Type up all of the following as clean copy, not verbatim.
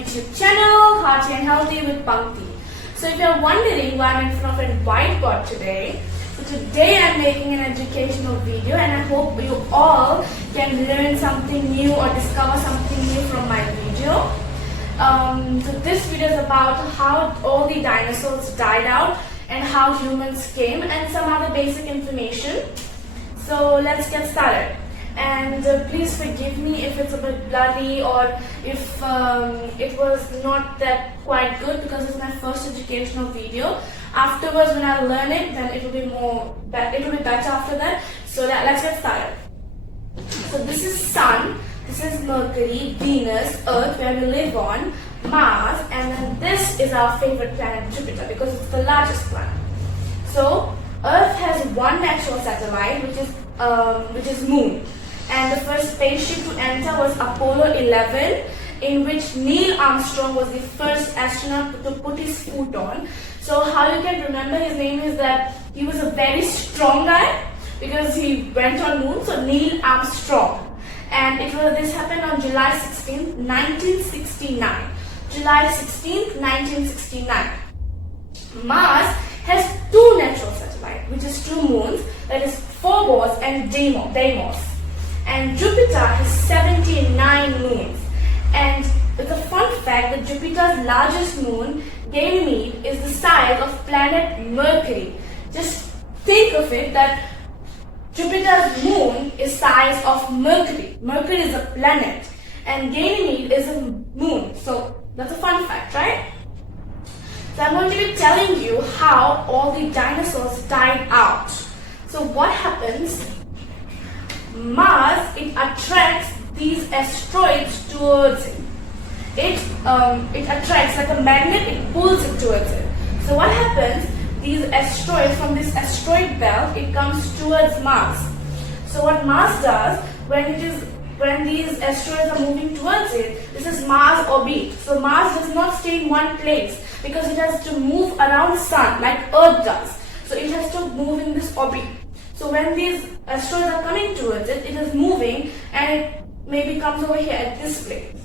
YouTube channel, Hearty and Healthy with Pankti. So if you're wondering why I'm in front of a whiteboard today, so today I'm making an educational video and I hope you all can learn something new or discover something new from my video. So this video is about how all the dinosaurs died out and how humans came and some other basic information. So let's get started. And please forgive me if it's a bit bloody or if it was not that quite good, because it's my first educational video. Afterwards, when I learn it, then it will be better after that. So let's get started. So this is Sun, this is Mercury, Venus, Earth, where we live on, Mars, and then this is our favorite planet, Jupiter, because it's the largest planet. So Earth has one natural satellite, which is Moon. And the first spaceship to enter was Apollo 11, in which Neil Armstrong was the first astronaut to put his foot on. So how you can remember his name is that he was a very strong guy because he went on Moon, so Neil Armstrong. And this happened on July 16th, 1969. July 16th, 1969. Mars has two natural satellites, which is two moons, that is Phobos and Deimos. And Jupiter has 79 moons. And it's a fun fact that Jupiter's largest moon, Ganymede, is the size of planet Mercury. Just think of it that Jupiter's moon is size of Mercury. Mercury is a planet and Ganymede is a moon. So that's a fun fact, right? So I'm going to be telling you how all the dinosaurs died out. So what happens? Mars, it attracts these asteroids towards it. It attracts like a magnet, it pulls it towards it. So what happens? These asteroids, from this asteroid belt, it comes towards Mars. So what Mars does, when these asteroids are moving towards it, this is Mars orbit. So Mars does not stay in one place because it has to move around Sun like Earth does. So it has to move in this orbit. So when these asteroids are coming towards it, it is moving and it maybe comes over here at this place.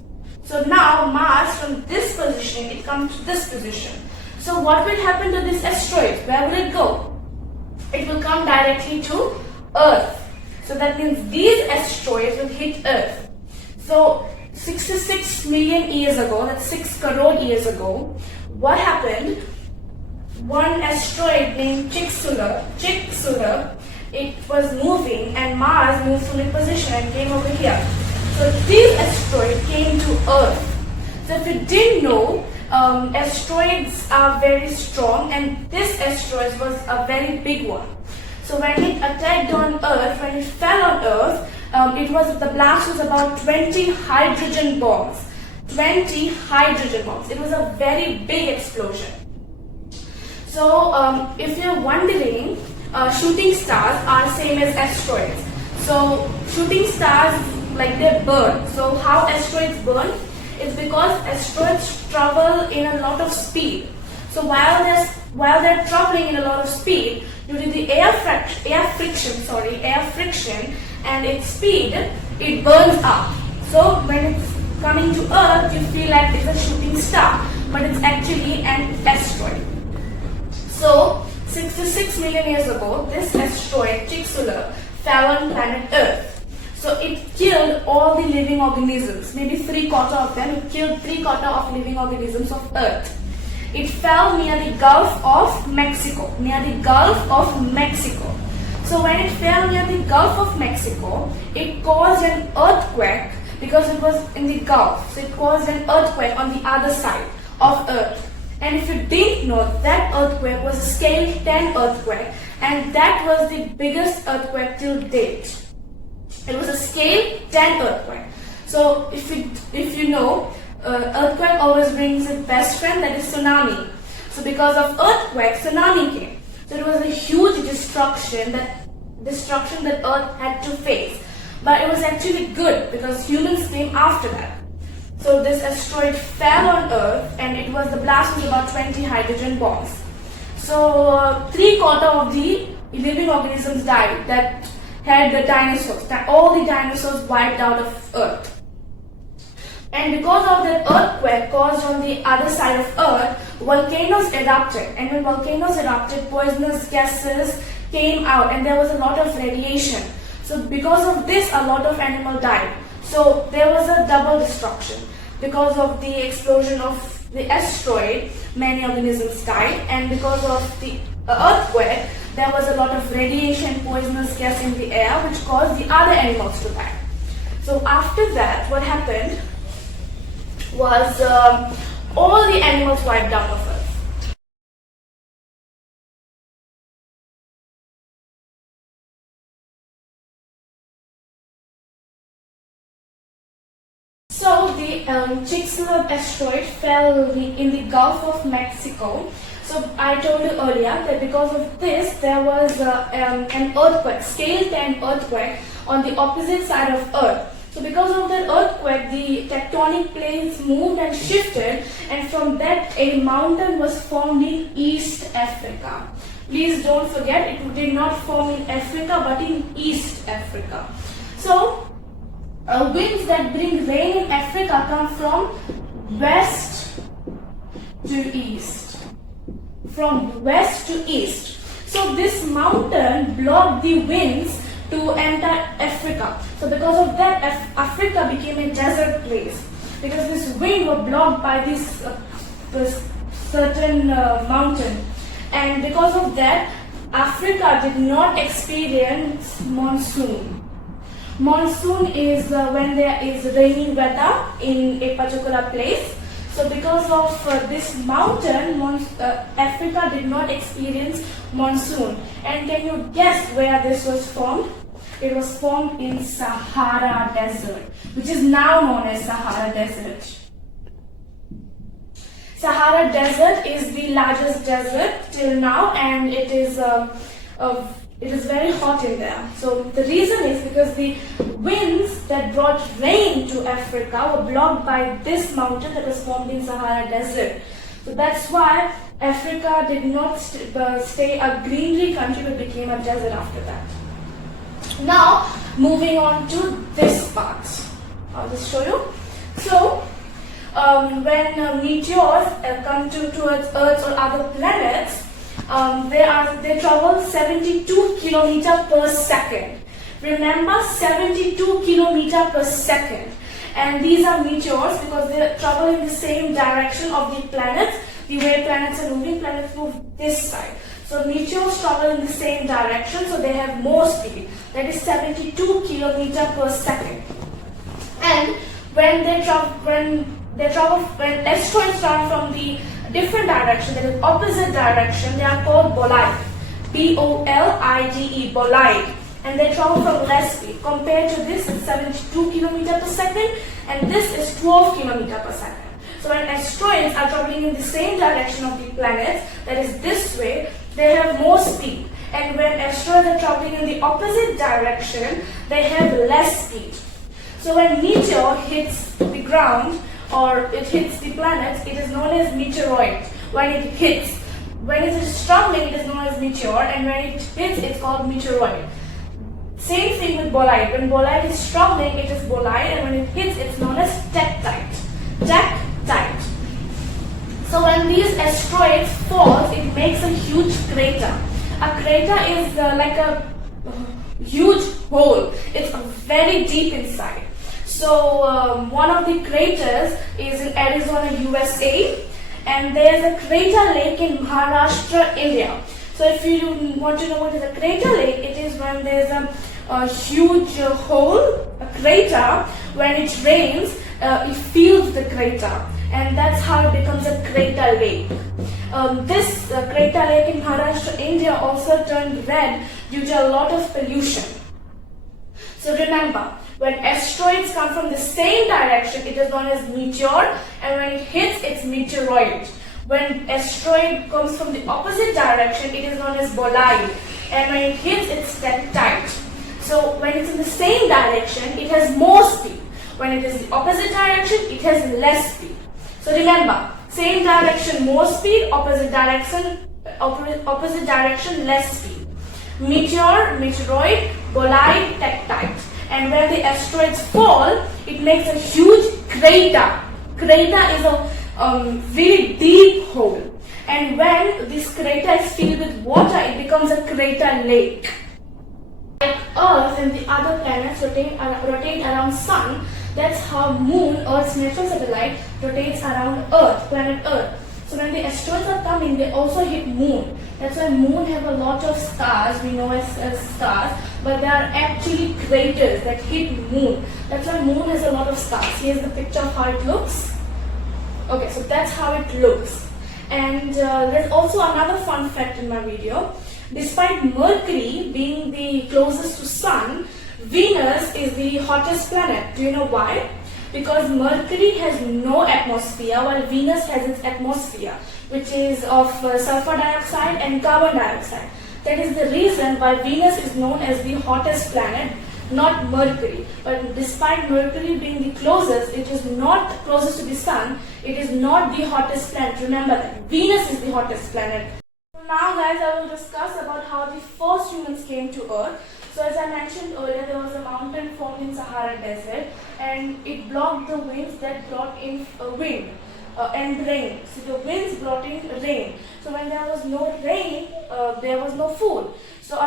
So now Mars, from this position, it comes to this position. So what will happen to this asteroid? Where will it go? It will come directly to Earth. So that means these asteroids will hit Earth. So 66 million years ago, that's 6 crore years ago, what happened? One asteroid named Chicxulub, it was moving and Mars moved from its position and came over here. So this asteroid came to Earth. So if you didn't know, asteroids are very strong and this asteroid was a very big one. So when it attacked on Earth, when it fell on Earth, the blast was about 20 hydrogen bombs. 20 hydrogen bombs. It was a very big explosion. So if you're wondering, shooting stars are same as asteroids. So shooting stars, like they burn. So how asteroids burn? It's because asteroids travel in a lot of speed. So while they're traveling in a lot of speed, due to the air friction and its speed, it burns up. So when it's coming to Earth, you feel like it's a shooting star, but it's actually an asteroid. So 66 million years ago, this asteroid Chicxulub fell on planet Earth. So it killed all the living organisms, maybe 3/4 of them. It killed 3/4 of living organisms of Earth. It fell near the Gulf of Mexico. So when it fell near the Gulf of Mexico, it caused an earthquake because it was in the Gulf. So it caused an earthquake on the other side of Earth. And if you didn't know, that earthquake was a scale 10 earthquake, and that was the biggest earthquake till date. It was a scale 10 earthquake. So if you know, earthquake always brings its best friend, that is tsunami. So because of earthquake, tsunami came. So it was a huge destruction that Earth had to face. But it was actually good because humans came after that. So this asteroid fell on Earth and the blast was about 20 hydrogen bombs. So 3/4 of the living organisms died that had the dinosaurs. All the dinosaurs wiped out of Earth. And because of that earthquake caused on the other side of Earth, volcanoes erupted. And when volcanoes erupted, poisonous gases came out and there was a lot of radiation. So because of this, a lot of animals died. So there was a double destruction. Because of the explosion of the asteroid, many organisms died. And because of the earthquake, there was a lot of radiation, poisonous gas in the air, which caused the other animals to die. So after that, what happened was all the animals wiped out of Earth. So the Chicxulub asteroid fell in the Gulf of Mexico. So I told you earlier that because of this, there was an earthquake, scale 10 earthquake on the opposite side of Earth. So because of that earthquake, the tectonic plates moved and shifted, and from that a mountain was formed in East Africa. Please don't forget, it did not form in Africa but in East Africa. So winds that bring rain in Africa come from west to east. From west to east. So this mountain blocked the winds to enter Africa. So because of that, Africa became a desert place. Because this wind was blocked by this certain mountain. And because of that, Africa did not experience monsoon. Monsoon is when there is rainy weather in a particular place. So because of this mountain, Africa did not experience monsoon. And can you guess where this was formed? It was formed in Sahara Desert, which is now known as Sahara Desert. Sahara Desert is the largest desert till now, and it is very hot in there. So the reason is because the winds that brought rain to Africa were blocked by this mountain that was formed in Sahara Desert. So that's why Africa did not stay a greenery country but became a desert after that. Now moving on to this part. I'll just show you. So when meteors come towards Earth or other planets, they travel 72 kilometers per second. Remember, 72 kilometers per second. And these are meteors because they travel in the same direction of the planets. The way planets are moving, planets move this side. So meteors travel in the same direction, so they have more speed. That is 72 kilometers per second. And when asteroids travel from the different direction, that is opposite direction, they are called bolide. B-O-L-I-D-E, bolide. And they travel from less speed. Compared to this, it's 72 kilometers per second, and this is 12 kilometers per second. So when asteroids are traveling in the same direction of the planets, that is this way, they have more speed. And when asteroids are traveling in the opposite direction, they have less speed. So when meteor hits the ground or it hits the planets, it is known as meteoroid. When it is traveling, it is known as meteor, and when it hits, it's called meteoroid. Same thing with bolide. When bolide is traveling, it is bolide, and when it hits, it's known as tektite. Tektite. So when these asteroids fall, it makes a huge crater. A crater is like a huge hole. It's very deep inside. So one of the craters is in Arizona, USA, and there's a crater lake in Maharashtra, India. So if you want to know what is a crater lake, it is when there's a huge hole, a crater. When it rains, it fills the crater, and that's how it becomes a crater lake. This crater lake in Maharashtra, India also turned red due to a lot of pollution. So remember, when asteroids come from the same direction, it is known as meteor, and when it hits, it's meteoroid. When asteroid comes from the opposite direction, it is known as bolide, and when it hits, it's tektite. So when it's in the same direction, it has more speed. When it is the opposite direction, it has less speed. So remember, same direction, more speed; opposite direction, less speed. Meteor, meteoroid, bolide, tektite. And when the asteroids fall, it makes a huge crater. Crater is a really deep hole, and when this crater is filled with water, it becomes a crater lake. Like Earth and the other planets rotate around Sun, that's how Moon, Earth's natural satellite, rotates around Earth, planet Earth. So when the asteroids are coming, they also hit Moon. That's why Moon have a lot of stars, we know as stars, but they are actually craters that hit Moon. That's why Moon has a lot of stars. Here's the picture of how it looks. Okay, so that's how it looks. And there's also another fun fact in my video. Despite Mercury being the closest to Sun, Venus is the hottest planet. Do you know why? Because Mercury has no atmosphere while Venus has its atmosphere, which is of sulfur dioxide and carbon dioxide. That is the reason why Venus is known as the hottest planet, not Mercury. But despite Mercury being the closest, it is not closest to the Sun, it is not the hottest planet. Remember that. Venus is the hottest planet. Now guys, I will discuss about how the first humans came to Earth. So as I mentioned earlier, there was a mountain formed in Sahara Desert and it blocked the winds that brought in wind and rain. So the winds brought in rain. So when there was no rain, there was no food. So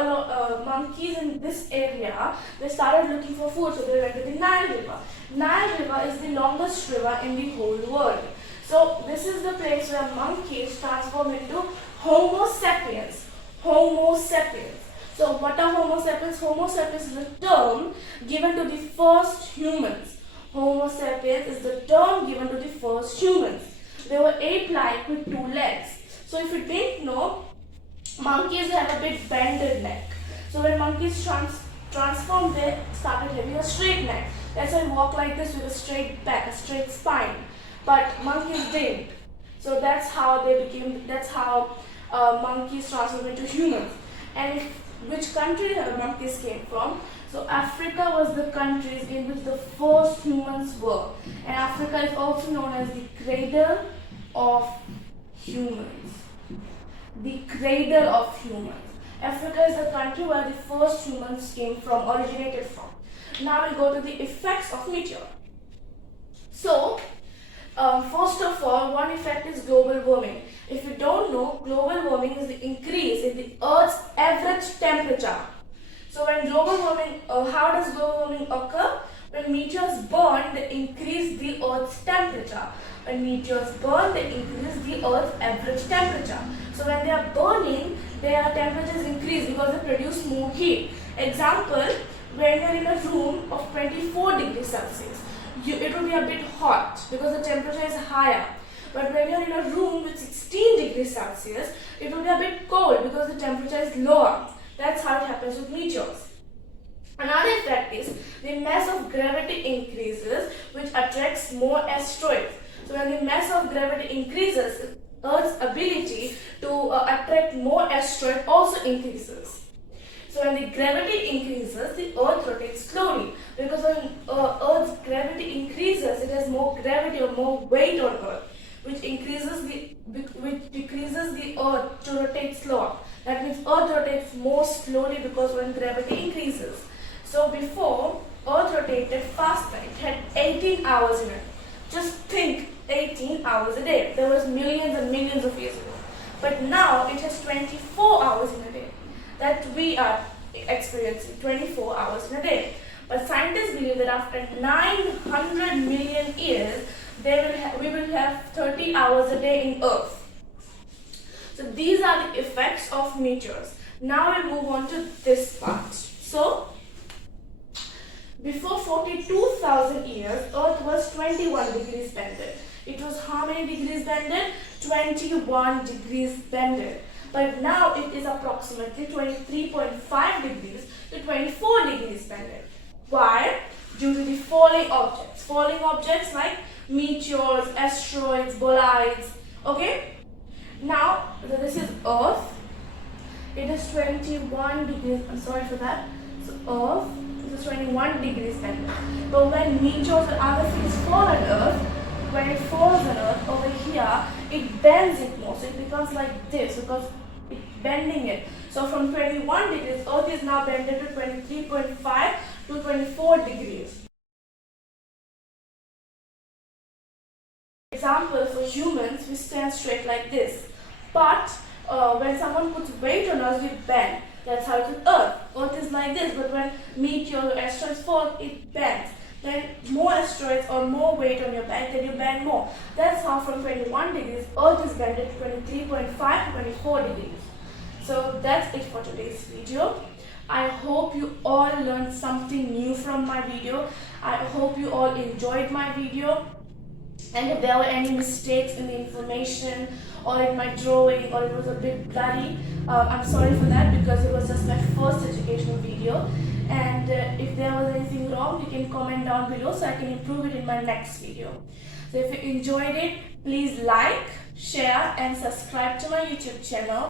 monkeys in this area, they started looking for food, so they went to the Nile River. Nile River is the longest river in the whole world. So this is the place where monkeys transform into Homo sapiens. Homo sapiens. So what are Homo sapiens? Homo sapiens is a term given to the first humans. Homo sapiens is the term given to the first humans. They were ape-like with two legs. So if you didn't know, monkeys have a bit bended neck. So when monkeys transformed, they started having a straight neck. That's why they walk like this with a straight back, a straight spine. But monkeys didn't. So that's how monkeys transformed into humans. And which country the monkeys came from? So Africa was the countries in which the first humans were. And Africa is also known as the cradle of humans. The cradle of humans. Africa is the country where the first humans came from, originated from. Now we'll go to the effects of meteor. So, first of all, one effect is global warming. If you don't know, global warming is the increase in the Earth's average temperature. So when global warming, how does global warming occur? When meteors burn, they increase the Earth's temperature. When meteors burn, they increase the Earth's average temperature. So when they are burning, their temperatures increase because they produce more heat. Example, when you are in a room of 24 degrees Celsius, it will be a bit hot because the temperature is higher. But when you are in a room with 16 degrees Celsius, it will be a bit cold because the temperature is lower. That's how it happens with meteors. Another effect is the mass of gravity increases, which attracts more asteroids. So when the mass of gravity increases, Earth's ability to attract more asteroids also increases. So when the gravity increases, the Earth rotates slowly, because when Earth's gravity increases, it has more gravity or more weight on Earth, which decreases the Earth to rotate slower. That means Earth rotates more slowly because when gravity increases. So before, Earth rotated faster. It had 18 hours in it. Just think, 18 hours a day. There was millions and millions of years ago. But now it has 24 hours in a day. That we are experiencing 24 hours in a day. But scientists believe that after 900 million years, we will have 30 hours a day in Earth. So these are the effects of meteors. Now we'll move on to this part. So, before 42,000 years, Earth was 21 degrees bended. It was how many degrees bended? 21 degrees bended. But now it is approximately 23.5 degrees to 24 degrees bended. Why? Due to the falling objects. Falling objects like meteors, asteroids, bolides. Okay? Now, this is Earth. It is 21 degrees. I'm sorry for that. So, Earth, this is 21 degrees bended. But when meteors or other things fall on Earth, when it falls on Earth over here, it bends it more. So it becomes like this because it's bending it. So from 21 degrees, Earth is now bended to 23.5 to 24 degrees. example, for humans, we stand straight like this. But when someone puts weight on us, we bend. That's how it is Earth. Earth is like this, but when meteors or asteroids fall, it bends. Then more asteroids or more weight on your back, then you bend more. That's how from 21 degrees, Earth is bended to 23.5 to 24 degrees. So that's it for today's video. I hope you all learned something new from my video. I hope you all enjoyed my video. And if there were any mistakes in the information or in my drawing or it was a bit bloody, I'm sorry for that because it was just my first educational video. And if there was anything wrong, you can comment down below so I can improve it in my next video. So if you enjoyed it, please like, share and subscribe to my YouTube channel.